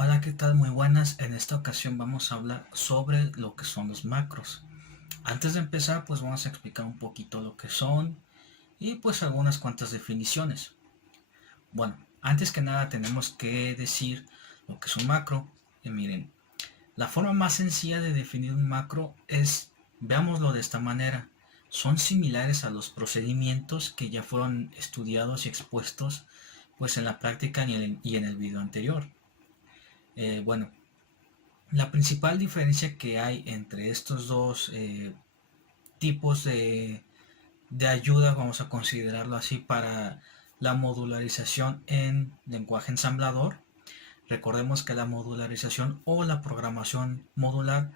Hola, ¿qué tal? Muy buenas. En esta ocasión vamos a hablar sobre lo que son los macros. Antes de empezar, pues vamos a explicar un poquito lo que son y pues algunas cuantas definiciones. Bueno, antes que nada tenemos que decir lo que es un macro. Y miren, la forma más sencilla de definir un macro es, veámoslo de esta manera, son similares a los procedimientos que ya fueron estudiados y expuestos pues en la práctica y en el video anterior. Bueno, la principal diferencia que hay entre estos dos tipos de ayuda, vamos a considerarlo así, para la modularización en lenguaje ensamblador. Recordemos que la modularización o la programación modular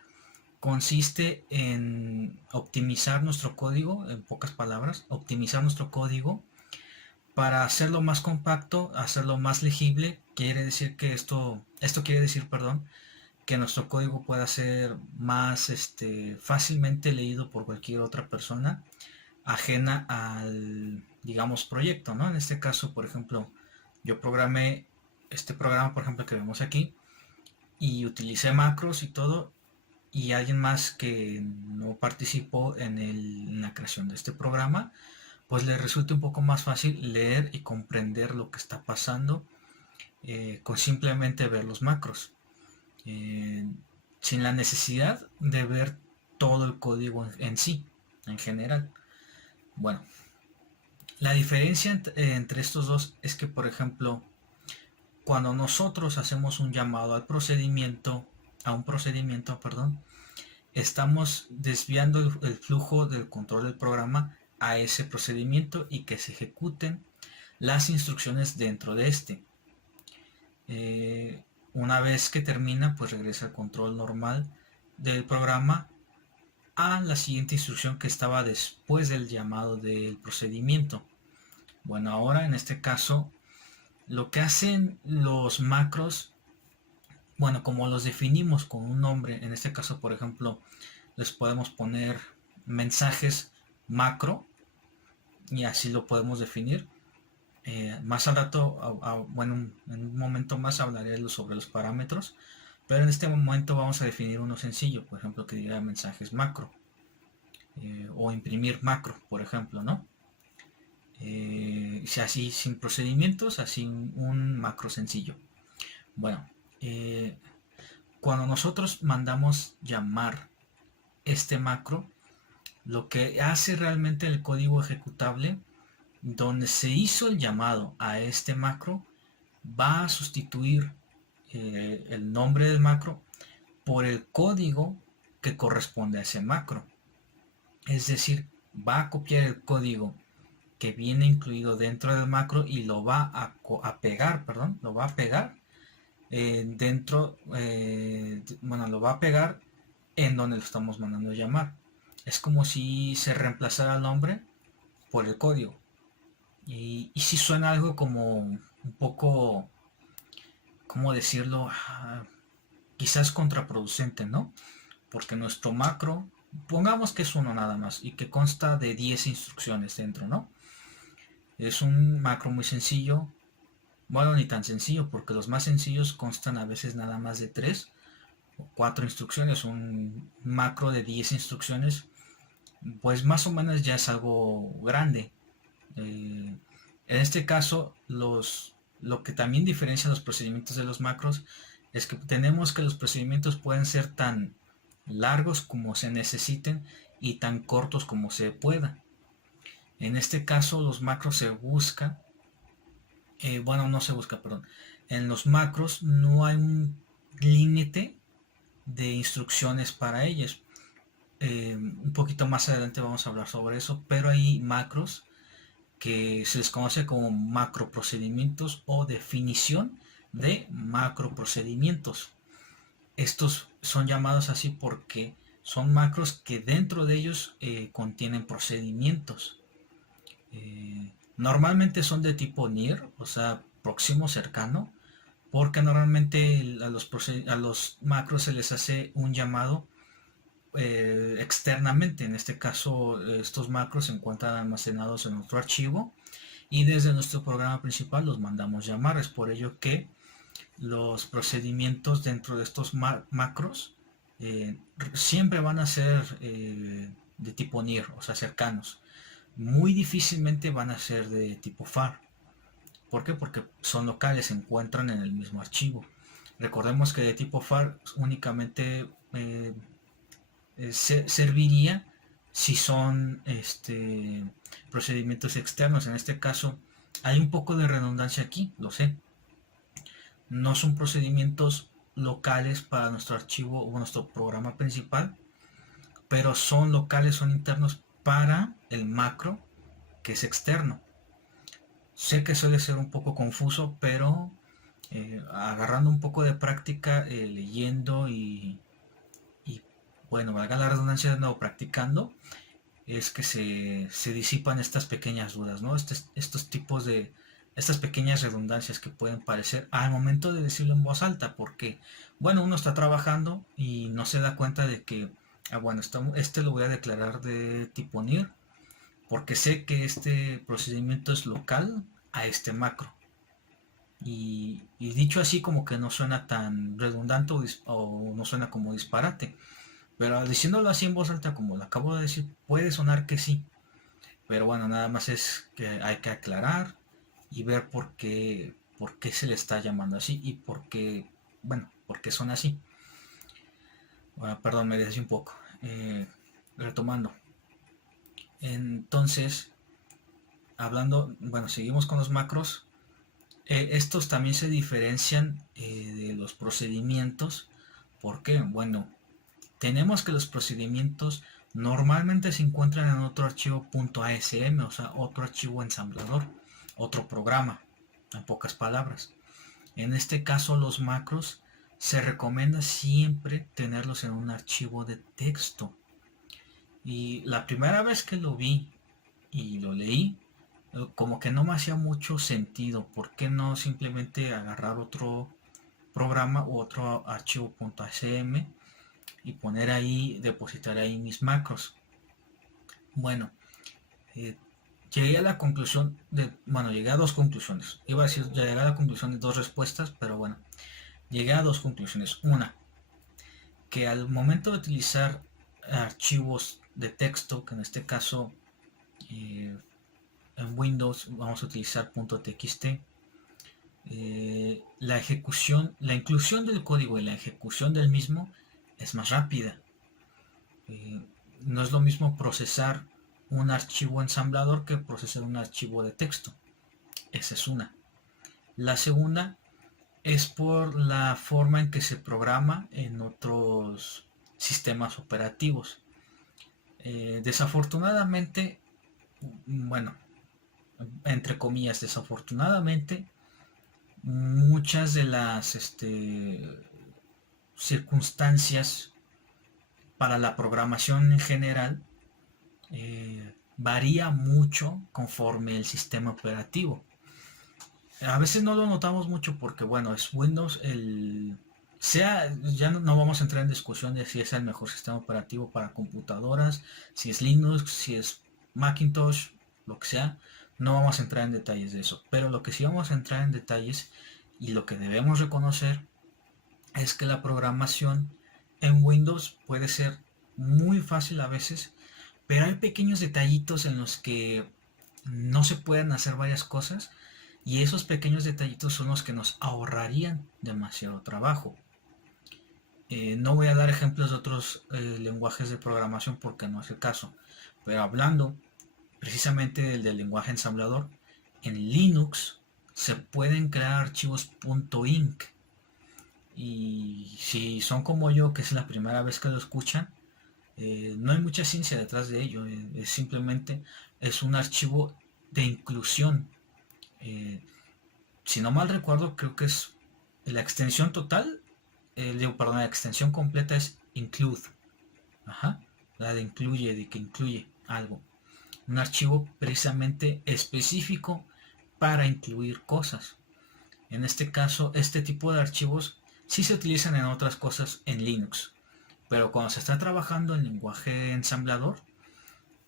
consiste en optimizar nuestro código, en pocas palabras, optimizar nuestro código para hacerlo más compacto, hacerlo más legible. Quiere decir que esto quiere decir, perdón, que nuestro código pueda ser más fácilmente leído por cualquier otra persona ajena al, digamos, proyecto, ¿no? En este caso, por ejemplo, yo programé este programa, por ejemplo, que vemos aquí, y utilicé macros y todo, y alguien más que no participó en la creación de este programa, pues le resulta un poco más fácil leer y comprender lo que está pasando con simplemente ver los macros. eh, Sin la necesidad de ver todo el código en sí, en general. Bueno, la diferencia entre estos dos es que, por ejemplo, cuando nosotros hacemos un llamado al procedimiento, a un procedimiento, perdón, estamos desviando el flujo del control del programa a ese procedimiento y que se ejecuten las instrucciones dentro de este. Una vez que termina, pues regresa al control normal del programa a la siguiente instrucción que estaba después del llamado del procedimiento. Bueno, ahora en este caso, lo que hacen los macros, bueno, como los definimos con un nombre, en este caso, por ejemplo, les podemos poner mensajes macro y así lo podemos definir. Más al rato, bueno, en un momento más hablaré sobre los parámetros, pero en este momento vamos a definir uno sencillo, por ejemplo, que diga mensajes macro o imprimir macro, por ejemplo, ¿no? Así sin procedimientos, así un macro sencillo. Bueno, eh, cuando nosotros mandamos llamar este macro, lo que hace realmente el código ejecutable, donde se hizo el llamado a este macro, va a sustituir el nombre del macro por el código que corresponde a ese macro. Es decir, va a copiar el código que viene incluido dentro del macro y lo va a pegar, perdón, lo va a pegar bueno, lo va a pegar en donde lo estamos mandando llamar. Es como si se reemplazara el nombre por el código. Y si suena algo como un poco, ¿cómo decirlo? Quizás contraproducente, ¿no? Porque nuestro macro, pongamos que es uno nada más y que consta de 10 instrucciones dentro, ¿no? Es un macro muy sencillo. Bueno, ni tan sencillo, porque los más sencillos constan a veces nada más de 3 o 4 instrucciones. Un macro de 10 instrucciones, pues más o menos ya es algo grande. En este caso, lo que también diferencia los procedimientos de los macros es que tenemos que los procedimientos pueden ser tan largos como se necesiten y tan cortos como se pueda. En este caso, los macros se busca, bueno, no se busca, perdón. En los macros no hay un límite de instrucciones para ellos. Un poquito más adelante vamos a hablar sobre eso, pero hay macros que se les conoce como macroprocedimientos o definición de macroprocedimientos. Estos son llamados así porque son macros que dentro de ellos contienen procedimientos. Normalmente son de tipo near, o sea, próximo, cercano, porque normalmente a los macros se les hace un llamado externamente. En este caso, estos macros se encuentran almacenados en otro archivo y desde nuestro programa principal los mandamos llamar. Es por ello que los procedimientos dentro de estos macros siempre van a ser de tipo near, o sea, cercanos. Muy difícilmente van a ser de tipo far. ¿Por qué? Porque son locales, se encuentran en el mismo archivo. Recordemos que de tipo far únicamente serviría si son procedimientos externos. En este caso hay un poco de redundancia aquí, lo sé. No son procedimientos locales para nuestro archivo o nuestro programa principal, pero son locales, son internos para el macro que es externo. Sé que suele ser un poco confuso, pero agarrando un poco de práctica, leyendo y, bueno, valga la redundancia de nuevo, practicando, es que se disipan estas pequeñas dudas, ¿no? Estos tipos de, estas pequeñas redundancias que pueden parecer al momento de decirlo en voz alta, porque, bueno, uno está trabajando y no se da cuenta de que, bueno, este lo voy a declarar de tipo NIR, porque sé que este procedimiento es local a este macro. Y dicho así como que no suena tan redundante o no suena como disparate. Pero diciéndolo así en voz alta como lo acabo de decir, puede sonar que sí. Pero bueno, nada más es que hay que aclarar y ver por qué se le está llamando así y por qué, bueno, por qué son así. Bueno, perdón, me desvié un poco. Retomando. Entonces, hablando, bueno, seguimos con los macros. Estos también se diferencian de los procedimientos. ¿Por qué? Bueno, tenemos que los procedimientos normalmente se encuentran en otro archivo .asm, o sea, otro archivo ensamblador, otro programa, en pocas palabras. En este caso, los macros se recomienda siempre tenerlos en un archivo de texto. Y la primera vez que lo vi y lo leí, como que no me hacía mucho sentido. ¿Por qué no simplemente agarrar otro programa u otro archivo .asm y poner ahí, depositar ahí mis macros? Bueno, eh, llegué a la conclusión de, bueno, llegué a dos conclusiones. Iba a decir, llegué a la conclusión de dos respuestas, pero bueno, llegué a dos conclusiones. Una, que al momento de utilizar archivos de texto, que en este caso en Windows vamos a utilizar .txt, la ejecución, la inclusión del código y la ejecución del mismo es más rápida. No es lo mismo procesar un archivo ensamblador que procesar un archivo de texto. Esa es una. La segunda es por la forma en que se programa en otros sistemas operativos. Desafortunadamente, bueno, entre comillas, desafortunadamente, muchas de las circunstancias para la programación en general varía mucho conforme el sistema operativo. A veces no lo notamos mucho porque, bueno, es Windows ya no vamos a entrar en discusión de si es el mejor sistema operativo para computadoras, si es Linux, si es Macintosh, lo que sea. No vamos a entrar en detalles de eso. Pero lo que sí vamos a entrar en detalles y lo que debemos reconocer es que la programación en Windows puede ser muy fácil a veces, pero hay pequeños detallitos en los que no se pueden hacer varias cosas y esos pequeños detallitos son los que nos ahorrarían demasiado trabajo. No voy a dar ejemplos de otros lenguajes de programación porque no es el caso, pero hablando precisamente del lenguaje ensamblador, en Linux se pueden crear archivos .inc y si son como yo, que es la primera vez que lo escuchan, no hay mucha ciencia detrás de ello, es simplemente es un archivo de inclusión. Eh, si no mal recuerdo, creo que es la extensión total, perdón, la extensión completa es include. Ajá, la de incluye, de que incluye algo. Un archivo precisamente específico para incluir cosas. En este caso, este tipo de archivos sí se utilizan en otras cosas en Linux, pero cuando se está trabajando en lenguaje ensamblador,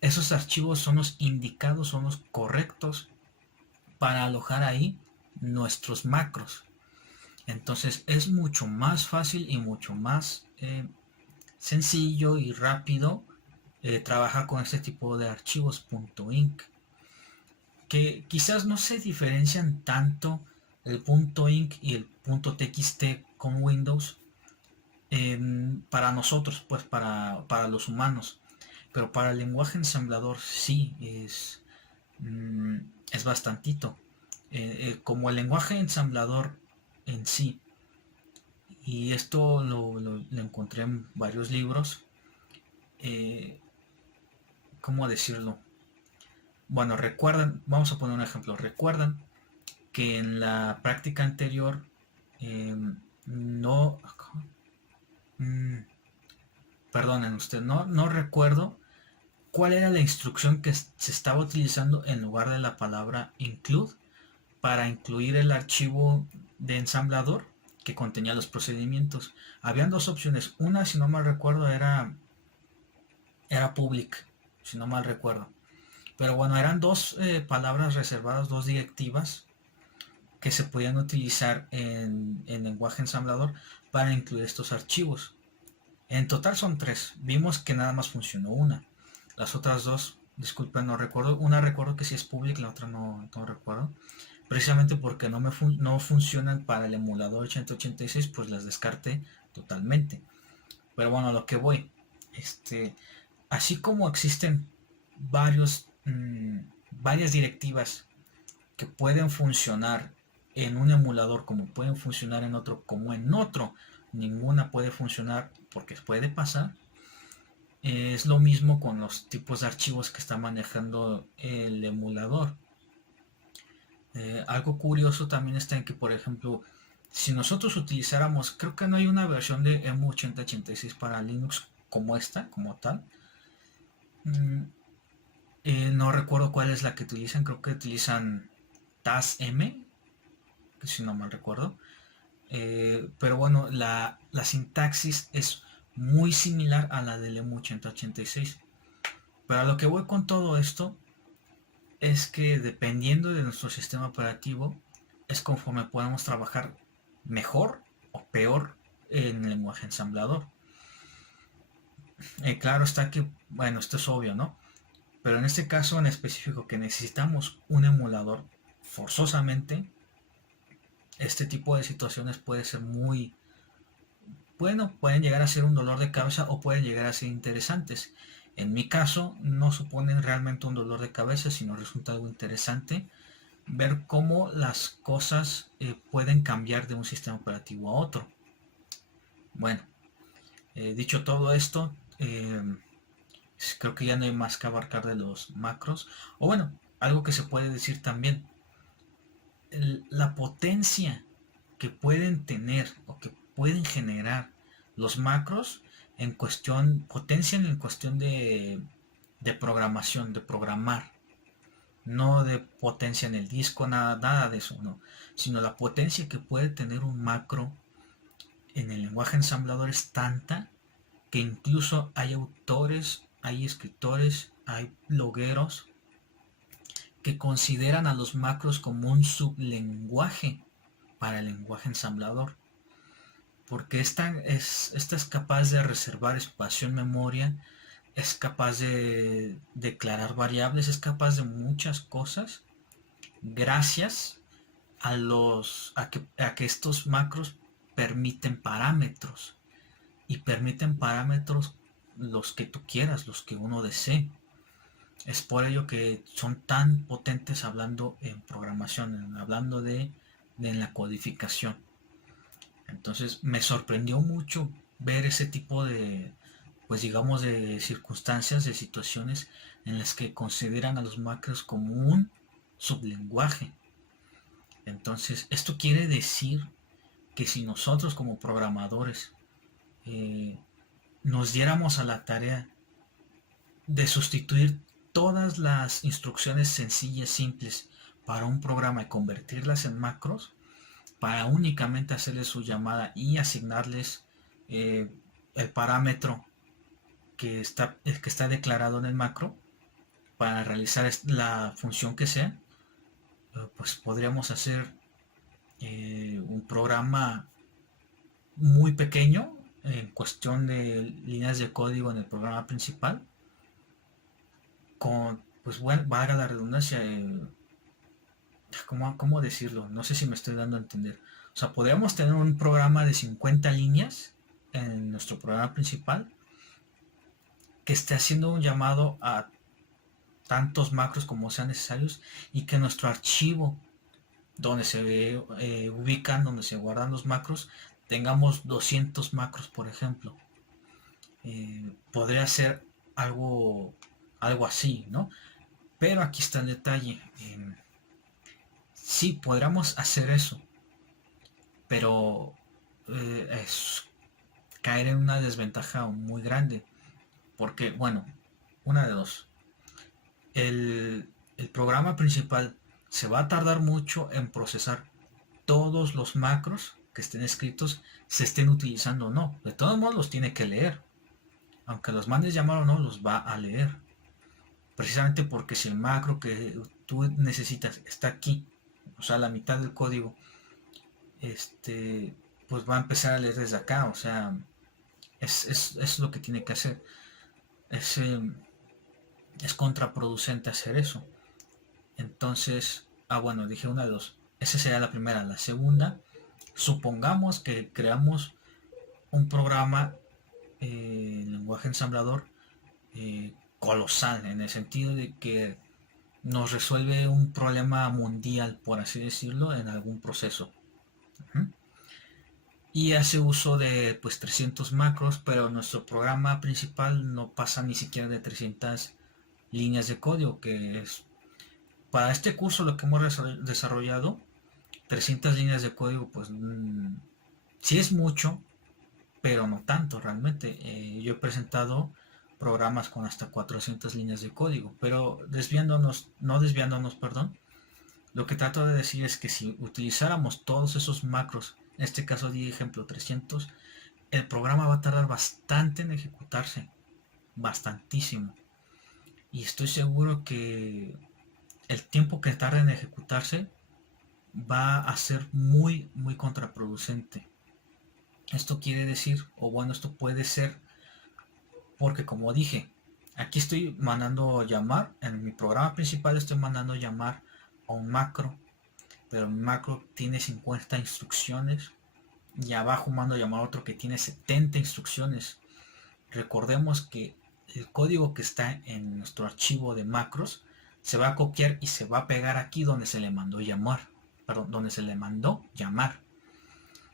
esos archivos son los indicados, son los correctos para alojar ahí nuestros macros. Entonces es mucho más fácil y mucho más sencillo y rápido trabajar con este tipo de archivos .inc, que quizás no se diferencian tanto el .inc y el .txt con Windows para nosotros, pues para los humanos, pero para el lenguaje ensamblador sí mm, es bastantito. Como el lenguaje ensamblador en sí, y esto lo encontré en varios libros, eh, ¿cómo decirlo? Bueno, recuerdan, vamos a poner un ejemplo, recuerdan que en la práctica anterior eh, no, mm, perdonen usted, no recuerdo cuál era la instrucción que se estaba utilizando en lugar de la palabra include para incluir el archivo de ensamblador que contenía los procedimientos. Habían dos opciones. Una, si no mal recuerdo, era public, si no mal recuerdo. Pero bueno, eran dos palabras reservadas, dos directivas que se podían utilizar en lenguaje ensamblador para incluir estos archivos. En total son tres. Vimos que nada más funcionó una. Las otras dos, disculpen, no recuerdo. Una recuerdo que sí es public, la otra no recuerdo. Precisamente porque no funcionan para el emulador 8086, pues las descarté totalmente. Pero bueno, a lo que voy. Así como existen varios, varias directivas que pueden funcionar en un emulador como pueden funcionar en otro como en otro, ninguna puede funcionar porque puede pasar. Es lo mismo con los tipos de archivos que está manejando el emulador. Algo curioso también está en que, por ejemplo, si nosotros utilizáramos, creo que no hay una versión de EMU8086 para Linux como esta, como tal. Mm, no recuerdo cuál es la que utilizan, creo que utilizan TAS-M, que si no mal recuerdo. Pero bueno, la sintaxis es muy similar a la del EMU8086. Pero a lo que voy con todo esto es que dependiendo de nuestro sistema operativo es conforme podemos trabajar mejor o peor en el lenguaje ensamblador. Claro está que, bueno, esto es obvio, ¿no? Pero en este caso en específico que necesitamos un emulador forzosamente, este tipo de situaciones puede ser muy, bueno, pueden llegar a ser un dolor de cabeza o pueden llegar a ser interesantes. En mi caso no suponen realmente un dolor de cabeza, sino resulta algo interesante ver cómo las cosas pueden cambiar de un sistema operativo a otro. Bueno, dicho todo esto, creo que ya no hay más que abarcar de los macros. O bueno, algo que se puede decir también, la potencia que pueden tener o que pueden generar los macros en cuestión, potencia en cuestión de programación, de programar, no de potencia en el disco, nada de eso, no, sino la potencia que puede tener un macro en el lenguaje ensamblador es tanta que incluso hay autores, hay escritores, hay blogueros que consideran a los macros como un sublenguaje para el lenguaje ensamblador, porque esta es capaz de reservar espacio en memoria, es capaz de declarar variables, es capaz de muchas cosas gracias a que estos macros permiten parámetros y permiten parámetros los que tú quieras, los que uno desee. Es por ello que son tan potentes hablando en programación, hablando de en la codificación. Entonces me sorprendió mucho ver ese tipo de, pues digamos, de circunstancias, de situaciones en las que consideran a los macros como un sublenguaje. Entonces, esto quiere decir que si nosotros como programadores eh, nos diéramos a la tarea de sustituir todas las instrucciones sencillas, simples para un programa y convertirlas en macros, para únicamente hacerles su llamada y asignarles eh, el parámetro que está declarado en el macro para realizar la función que sea, pues podríamos hacer un programa muy pequeño en cuestión de líneas de código en el programa principal, con, pues bueno, valga la redundancia, ¿cómo decirlo? No sé si me estoy dando a entender. O sea, podríamos tener un programa de 50 líneas en nuestro programa principal que esté haciendo un llamado a tantos macros como sean necesarios y que nuestro archivo donde se ubican, donde se guardan los macros, tengamos 200 macros, por ejemplo. Podría ser algo, algo así, ¿no? Pero aquí está el detalle. Sí, podríamos hacer eso, pero es caer en una desventaja muy grande. Porque, bueno, una de dos. El programa principal se va a tardar mucho en procesar todos los macros que estén escritos, se estén utilizando o no. De todos modos los tiene que leer. Aunque los mandes llamar o no, los va a leer. Precisamente porque si el macro que tú necesitas está aquí, o sea, la mitad del código, pues va a empezar a leer desde acá. O sea, es lo que tiene que hacer. Es, es contraproducente hacer eso. Entonces, bueno, dije una de dos. Esa sería la primera. La segunda, supongamos que creamos un programa lenguaje ensamblador colosal, en el sentido de que nos resuelve un problema mundial, por así decirlo, en algún proceso. Uh-huh. Y hace uso de pues 300 macros, pero nuestro programa principal no pasa ni siquiera de 300 líneas de código, que es para este curso lo que hemos desarrollado. 300 líneas de código, pues sí es mucho, pero no tanto realmente. Yo he presentado programas con hasta 400 líneas de código, pero no desviándonos, perdón, lo que trato de decir es que si utilizáramos todos esos macros, en este caso di ejemplo 300, el programa va a tardar bastante en ejecutarse, bastantísimo. Y estoy seguro que el tiempo que tarda en ejecutarse va a ser muy, muy contraproducente. Esto quiere decir, o bueno, esto puede ser porque como dije, aquí estoy mandando llamar, en mi programa principal estoy mandando llamar a un macro, pero mi macro tiene 50 instrucciones y abajo mando llamar a otro que tiene 70 instrucciones. Recordemos que el código que está en nuestro archivo de macros se va a copiar y se va a pegar aquí donde se le mandó llamar, perdón, donde se le mandó llamar.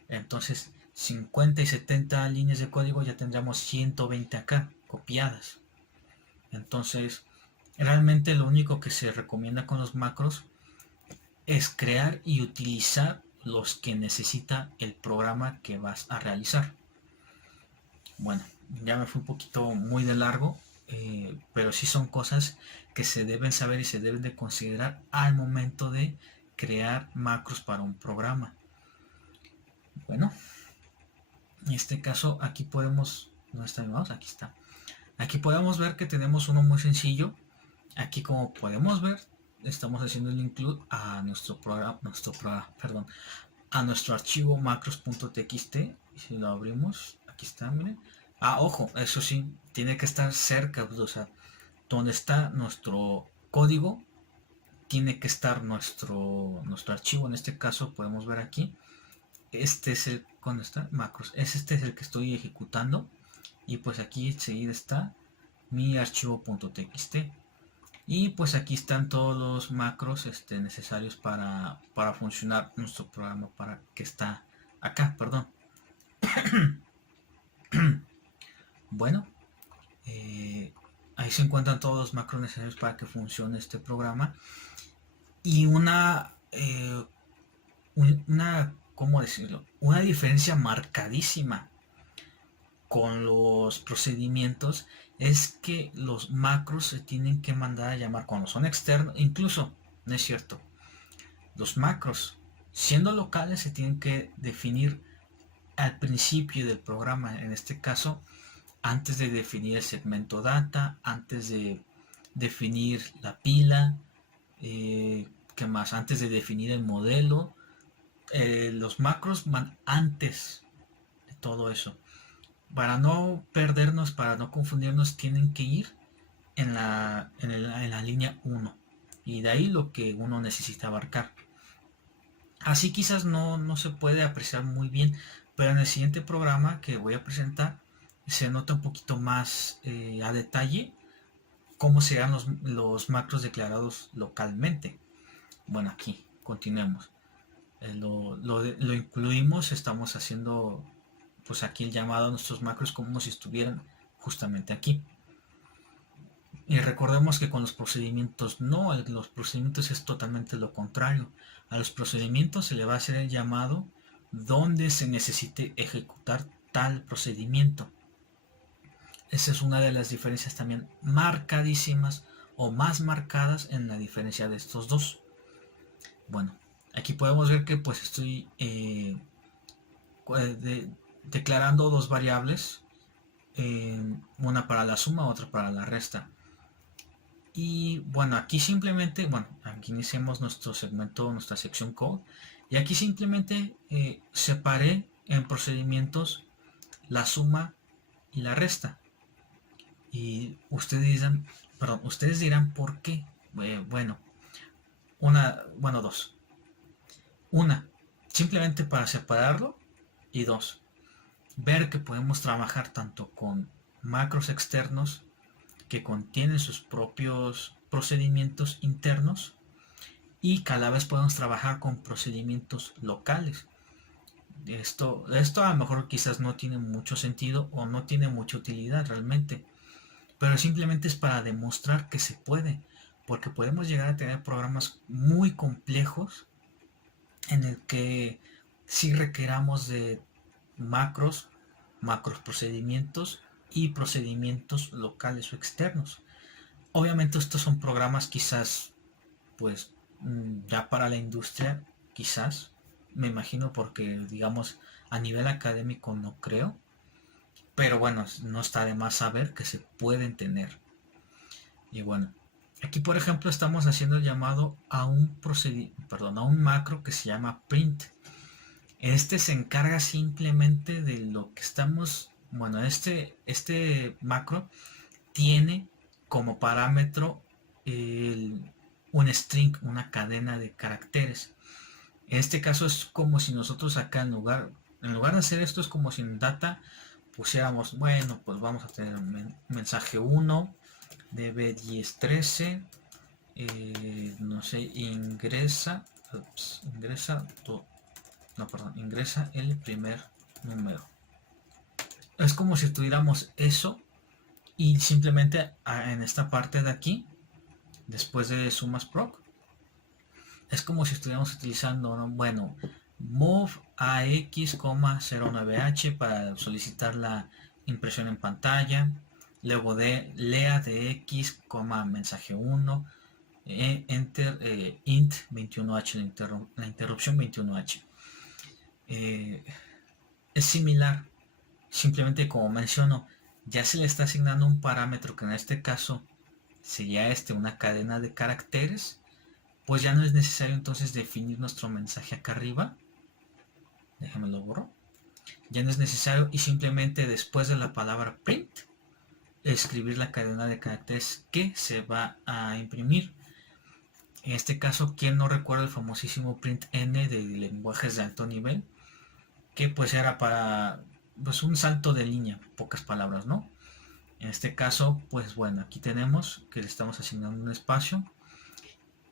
Entonces, 50 y 70 líneas de código ya tendríamos 120 acá copiadas. Entonces, realmente lo único que se recomienda con los macros es crear y utilizar los que necesita el programa que vas a realizar. Bueno, ya me fui un poquito muy de largo, pero sí son cosas que se deben saber y se deben de considerar al momento de crear macros para un programa. Bueno, en este caso aquí podemos, ¿dónde está mi mouse? Aquí está. Aquí podemos ver que tenemos uno muy sencillo. Aquí como podemos ver, estamos haciendo el include a perdón, a nuestro archivo macros.txt. Si lo abrimos, aquí está, miren. Ojo, eso sí, tiene que estar cerca, o sea, donde está nuestro código, tiene que estar nuestro archivo. En este caso podemos ver aquí, este es el, ¿dónde está? Macros, este es el que estoy ejecutando. Y pues aquí enseguida está mi archivo.txt. Y pues aquí están todos los macros necesarios para funcionar nuestro programa para que está acá, perdón. Bueno, ahí se encuentran todos los macros necesarios para que funcione este programa. Y ¿cómo decirlo? Una diferencia marcadísima con los procedimientos es que los macros se tienen que mandar a llamar cuando son externos. Incluso, no es cierto, los macros siendo locales se tienen que definir al principio del programa. En este caso, antes de definir el segmento data, antes de definir la pila, ¿qué más? Antes de definir el modelo, los macros van antes de todo eso. Para no perdernos, para no confundirnos, tienen que ir en la línea 1. Y de ahí lo que uno necesita abarcar. Así quizás no se puede apreciar muy bien, pero en el siguiente programa que voy a presentar se nota un poquito más a detalle cómo serán los macros declarados localmente. Bueno, aquí continuemos. Lo incluimos, estamos haciendo pues aquí el llamado a nuestros macros como si estuvieran justamente aquí. Y recordemos que con los procedimientos no, los procedimientos es totalmente lo contrario. A los procedimientos se le va a hacer el llamado donde se necesite ejecutar tal procedimiento. Esa es una de las diferencias también marcadísimas o más marcadas en la diferencia de estos dos. Bueno, aquí podemos ver que pues estoy declarando dos variables, una para la suma, otra para la resta. Y bueno, aquí simplemente, bueno, aquí iniciamos nuestro segmento, nuestra sección code. Y aquí simplemente separé en procedimientos la suma y la resta. Y ustedes dirán ¿por qué? Bueno, dos. Una, simplemente para separarlo. Y dos, ver que podemos trabajar tanto con macros externos que contienen sus propios procedimientos internos y que a la vez podemos trabajar con procedimientos locales. Esto a lo mejor quizás no tiene mucho sentido o no tiene mucha utilidad realmente, pero simplemente es para demostrar que se puede, porque podemos llegar a tener programas muy complejos en el que sí requeramos de macros, macros procedimientos y procedimientos locales o externos. Obviamente estos son programas quizás pues ya para la industria, quizás, me imagino porque digamos a nivel académico no creo, pero bueno, no está de más saber que se pueden tener. Y bueno, aquí por ejemplo estamos haciendo el llamado a a un macro que se llama print. Este se encarga simplemente de lo que estamos, bueno, este macro tiene como parámetro un string, una cadena de caracteres. En este caso es como si nosotros acá en lugar de hacer esto es como si en data pusiéramos, bueno, pues vamos a tener un mensaje 1 de B1013, no sé, ingresa el primer número. Es como si tuviéramos eso y simplemente en esta parte de aquí, después de sumas proc, es como si estuviéramos utilizando, ¿no? Bueno, move a x,09h para solicitar la impresión en pantalla, luego de lea de x, mensaje 1, enter int 21h, la interrupción 21h. Es similar, simplemente como menciono, ya se le está asignando un parámetro que en este caso sería una cadena de caracteres, pues ya no es necesario entonces definir nuestro mensaje acá arriba. Déjame lo borro. Ya no es necesario y simplemente después de la palabra print escribir la cadena de caracteres que se va a imprimir. En este caso, ¿quién no recuerda el famosísimo print n de lenguajes de alto nivel? Que pues era para pues un salto de línea, pocas palabras, ¿no? En este caso, pues bueno, aquí tenemos que le estamos asignando un espacio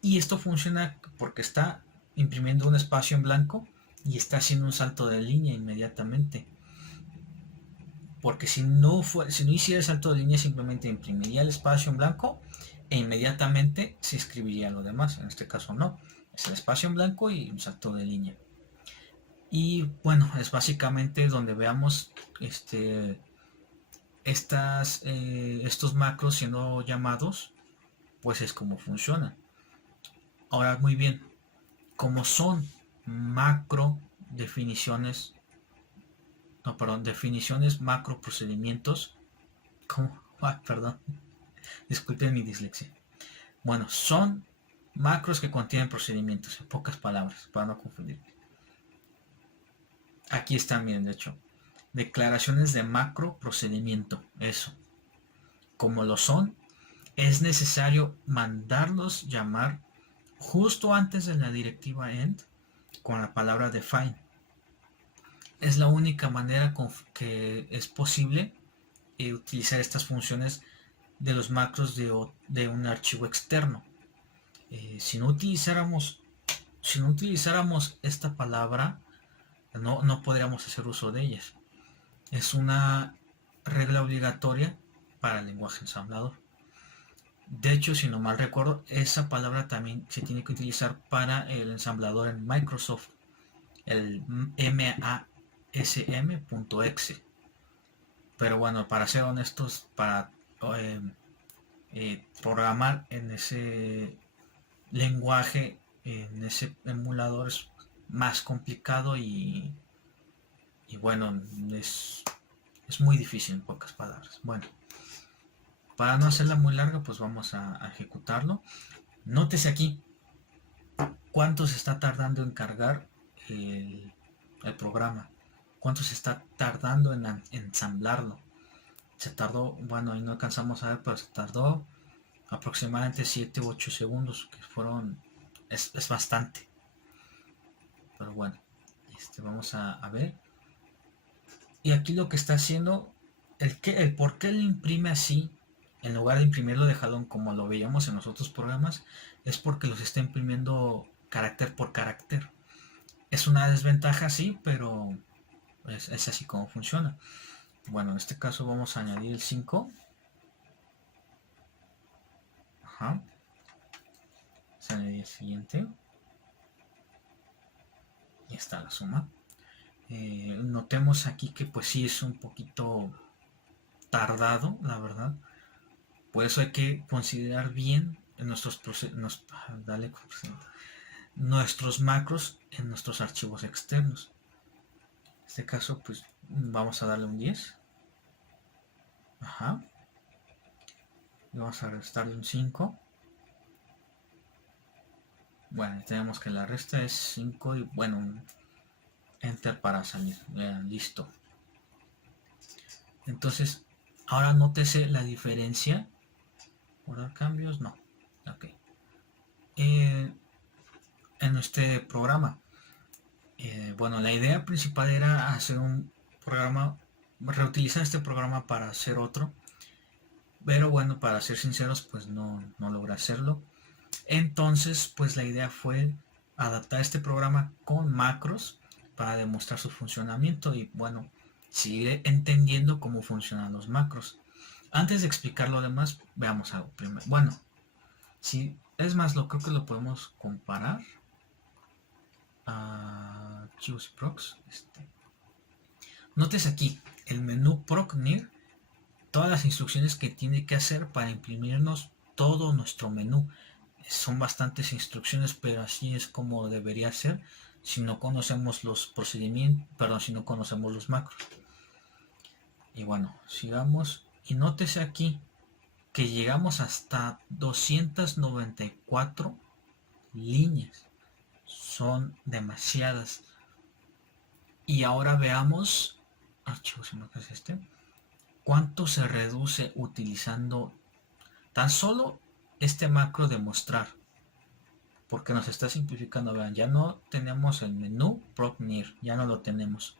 y esto funciona porque está imprimiendo un espacio en blanco y está haciendo un salto de línea inmediatamente. Porque si no hiciera el salto de línea, simplemente imprimiría el espacio en blanco e inmediatamente se escribiría lo demás. En este caso no, es el espacio en blanco y un salto de línea. Y bueno, es básicamente donde veamos estos macros siendo llamados, pues es como funciona. Ahora, muy bien, como son macro definiciones, definiciones macro procedimientos, perdón, disculpen mi dislexia. Bueno, son macros que contienen procedimientos, en pocas palabras, para no confundir. Aquí están, miren, de hecho. Declaraciones de macro procedimiento. Eso. Como lo son, es necesario mandarlos llamar justo antes de la directiva end con la palabra define. Es la única manera que es posible utilizar estas funciones de los macros de un archivo externo. Si no utilizáramos esta palabra, no podríamos hacer uso de ellas. Es una regla obligatoria para el lenguaje ensamblador. De hecho, si no mal recuerdo, esa palabra también se tiene que utilizar para el ensamblador en Microsoft, el masm.exe. Pero bueno, para ser honestos, para programar en ese lenguaje, en ese emulador es más complicado y bueno, es muy difícil en pocas palabras. Bueno, para no hacerla muy larga, pues vamos a ejecutarlo. Nótese aquí cuánto se está tardando en cargar el programa, cuánto se está tardando en ensamblarlo. Se tardó, bueno, ahí no alcanzamos a ver, pero se tardó aproximadamente 7 u 8 segundos, que fueron, es bastante. Pero bueno, vamos a ver. Y aquí lo que está haciendo, el por qué le imprime así, en lugar de imprimirlo de jalón como lo veíamos en los otros programas, es porque los está imprimiendo carácter por carácter. Es una desventaja, sí, pero es así como funciona. Bueno, en este caso vamos a añadir el 5. Ajá. Se añadir el siguiente. Y está la suma. Notemos aquí que pues sí es un poquito tardado, la verdad. Por eso hay que considerar bien nuestros macros en nuestros archivos externos. En este caso, pues vamos a darle un 10. Ajá. Y vamos a restarle un 5. Bueno, tenemos que la resta es 5 y bueno, un enter para salir. Listo. Entonces, ahora nótese la diferencia. ¿Guardar cambios? No. Ok. En este programa, bueno, la idea principal era hacer un programa, reutilizar este programa para hacer otro. Pero bueno, para ser sinceros, pues no logré hacerlo. Entonces, pues la idea fue adaptar este programa con macros para demostrar su funcionamiento y bueno, seguir entendiendo cómo funcionan los macros. Antes de explicar lo demás, veamos algo primero. Bueno, si es más, creo que lo podemos comparar a Choose Procs. Notes aquí el menú procnir, todas las instrucciones que tiene que hacer para imprimirnos todo nuestro menú. Son bastantes instrucciones, pero así es como debería ser si no conocemos los procedimientos, perdón, si no conocemos los macros. Y bueno, sigamos y nótese aquí que llegamos hasta 294 líneas. Son demasiadas. Y ahora veamos, archivos, cuánto se reduce utilizando tan solo este macro de mostrar, porque nos está simplificando. Vean, ya no tenemos el menú procnir, ya no lo tenemos.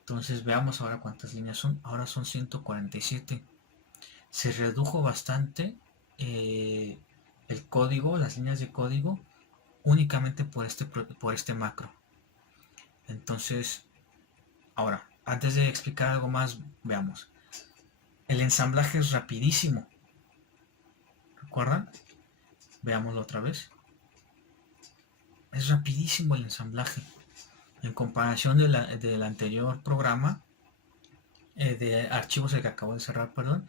Entonces veamos ahora cuántas líneas son. Ahora son 147. Se redujo bastante el código, las líneas de código, únicamente por este macro. Entonces, ahora, antes de explicar algo más, veamos. El ensamblaje es rapidísimo. ¿Recuerdan? Veámoslo otra vez. Es rapidísimo el ensamblaje. En comparación del anterior programa, de archivos que acabo de cerrar, perdón,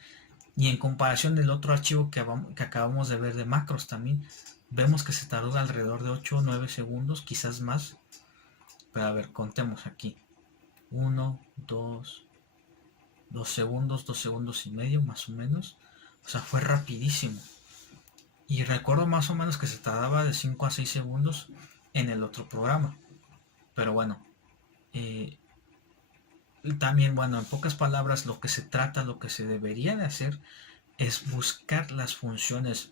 y en comparación del otro archivo que acabamos de ver de macros también, vemos que se tardó alrededor de 8 o 9 segundos, quizás más. Pero a ver, contemos aquí. 1, 2 segundos, 2 segundos y medio más o menos. O sea, fue rapidísimo. Y recuerdo más o menos que se tardaba de 5 a 6 segundos en el otro programa. Pero bueno, también, bueno, en pocas palabras, lo que se trata, lo que se debería de hacer es buscar las funciones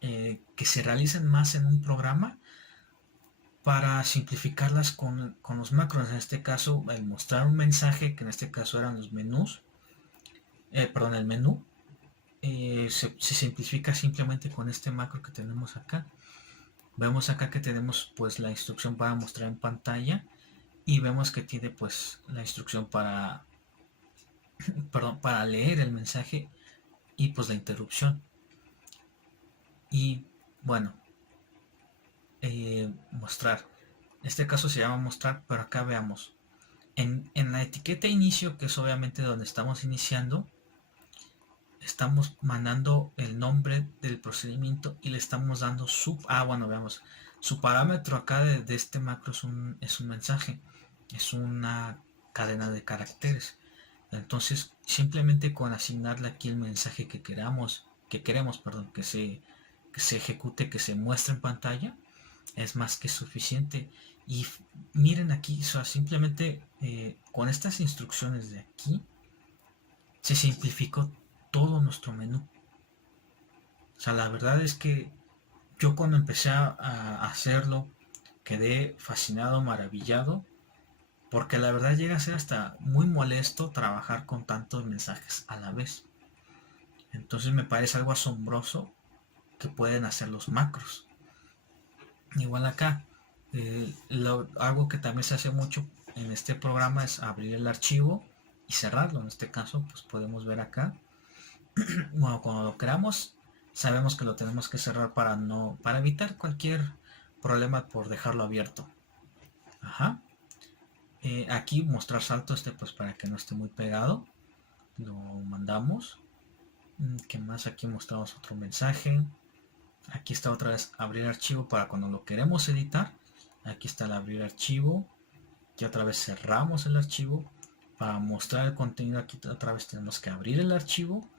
que se realicen más en un programa para simplificarlas con los macros. En este caso, el mostrar un mensaje, que en este caso eran los menús, perdón, el menú, se simplifica simplemente con este macro que tenemos acá. Vemos acá que tenemos pues la instrucción para mostrar en pantalla y vemos que tiene pues la instrucción para, perdón, para leer el mensaje y pues la interrupción. Y bueno, mostrar. En este caso se llama mostrar, pero acá veamos. En la etiqueta inicio, que es obviamente donde estamos iniciando, estamos mandando el nombre del procedimiento y le estamos dando su... Ah, bueno, veamos. Su parámetro acá de este macro es un mensaje. Es una cadena de caracteres. Entonces, simplemente con asignarle aquí el mensaje que queremos, perdón, que se ejecute, que se muestre en pantalla, es más que suficiente. Y miren aquí, o sea, simplemente con estas instrucciones de aquí, se simplificó todo nuestro menú. O sea, la verdad es que yo cuando empecé a hacerlo, quedé fascinado, maravillado, porque la verdad llega a ser hasta muy molesto trabajar con tantos mensajes a la vez. Entonces me parece algo asombroso que pueden hacer los macros. Igual acá, algo que también se hace mucho en este programa es abrir el archivo y cerrarlo. En este caso, pues podemos ver acá. Bueno, cuando lo creamos, sabemos que lo tenemos que cerrar para evitar cualquier problema por dejarlo abierto. Ajá. Aquí mostrar salto pues para que no esté muy pegado. Lo mandamos. ¿Qué más? Aquí mostramos otro mensaje. Aquí está otra vez abrir archivo para cuando lo queremos editar. Aquí está el abrir archivo. Y otra vez cerramos el archivo. Para mostrar el contenido aquí otra vez tenemos que abrir el archivo.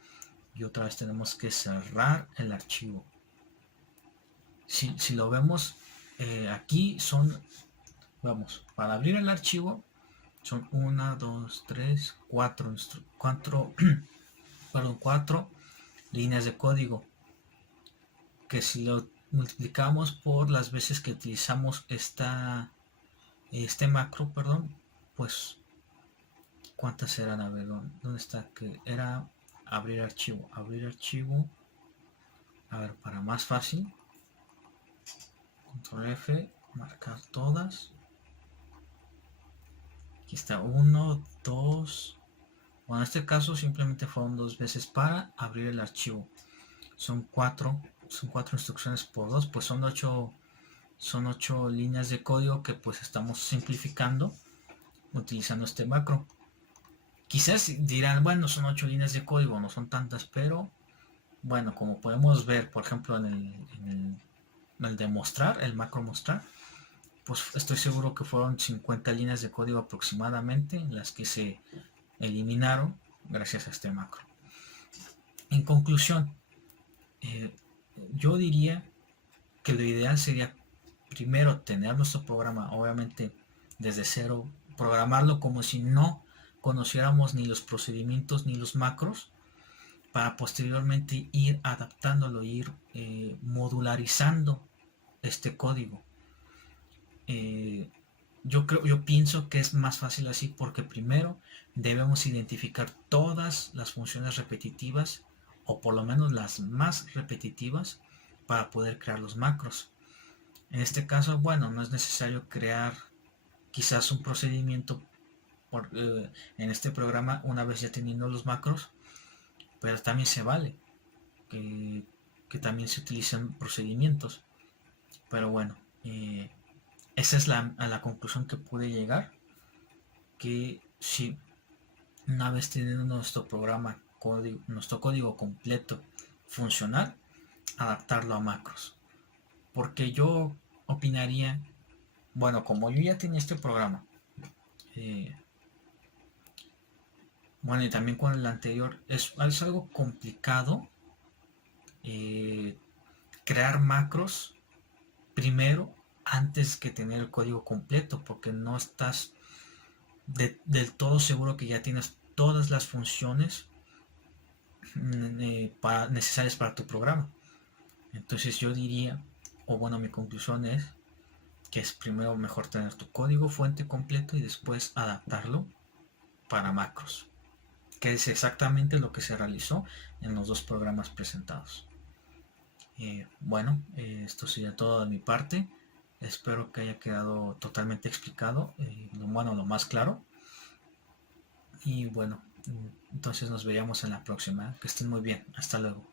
Y otra vez tenemos que cerrar el archivo. Si lo vemos, aquí son, vamos, para abrir el archivo son 1, 2, 3, 4, 4 líneas de código, que si lo multiplicamos por las veces que utilizamos este macro, perdón, pues ¿cuántas serán? A ver, ¿dónde está? Que era abrir archivo, a ver, para más fácil, control F, marcar todas. Aquí está 1, 2. Bueno, en este caso simplemente fueron 2 veces para abrir el archivo. Son 4 instrucciones por 2, pues son 8 líneas de código que pues estamos simplificando utilizando este macro. Quizás dirán, bueno, son 8 líneas de código, no son tantas, pero bueno, como podemos ver, por ejemplo, en el de mostrar, el macro mostrar, pues estoy seguro que fueron 50 líneas de código aproximadamente las que se eliminaron gracias a este macro. En conclusión, yo diría que lo ideal sería primero tener nuestro programa, obviamente desde cero, programarlo como si no conociéramos ni los procedimientos ni los macros, para posteriormente ir adaptándolo, ir modularizando este código. Yo pienso que es más fácil así porque primero debemos identificar todas las funciones repetitivas o por lo menos las más repetitivas para poder crear los macros. En este caso, bueno, no es necesario crear quizás un procedimiento en este programa una vez ya teniendo los macros, pero también se vale que también se utilicen procedimientos. Pero bueno, esa es a la conclusión que pude llegar, que si una vez teniendo nuestro programa, nuestro código completo funcional, adaptarlo a macros. Porque yo opinaría, bueno, como yo ya tenía este programa, eh, bueno, y también con el anterior, es algo complicado eh, crear macros primero antes que tener el código completo, porque no estás del todo seguro que ya tienes todas las funciones necesarias para tu programa. Entonces yo diría, o bueno, mi conclusión es que es primero mejor tener tu código fuente completo y después adaptarlo para macros, que es exactamente lo que se realizó en los dos programas presentados. Bueno, esto sería todo de mi parte. Espero que haya quedado totalmente explicado, lo más claro. Y bueno, entonces nos veríamos en la próxima. Que estén muy bien. Hasta luego.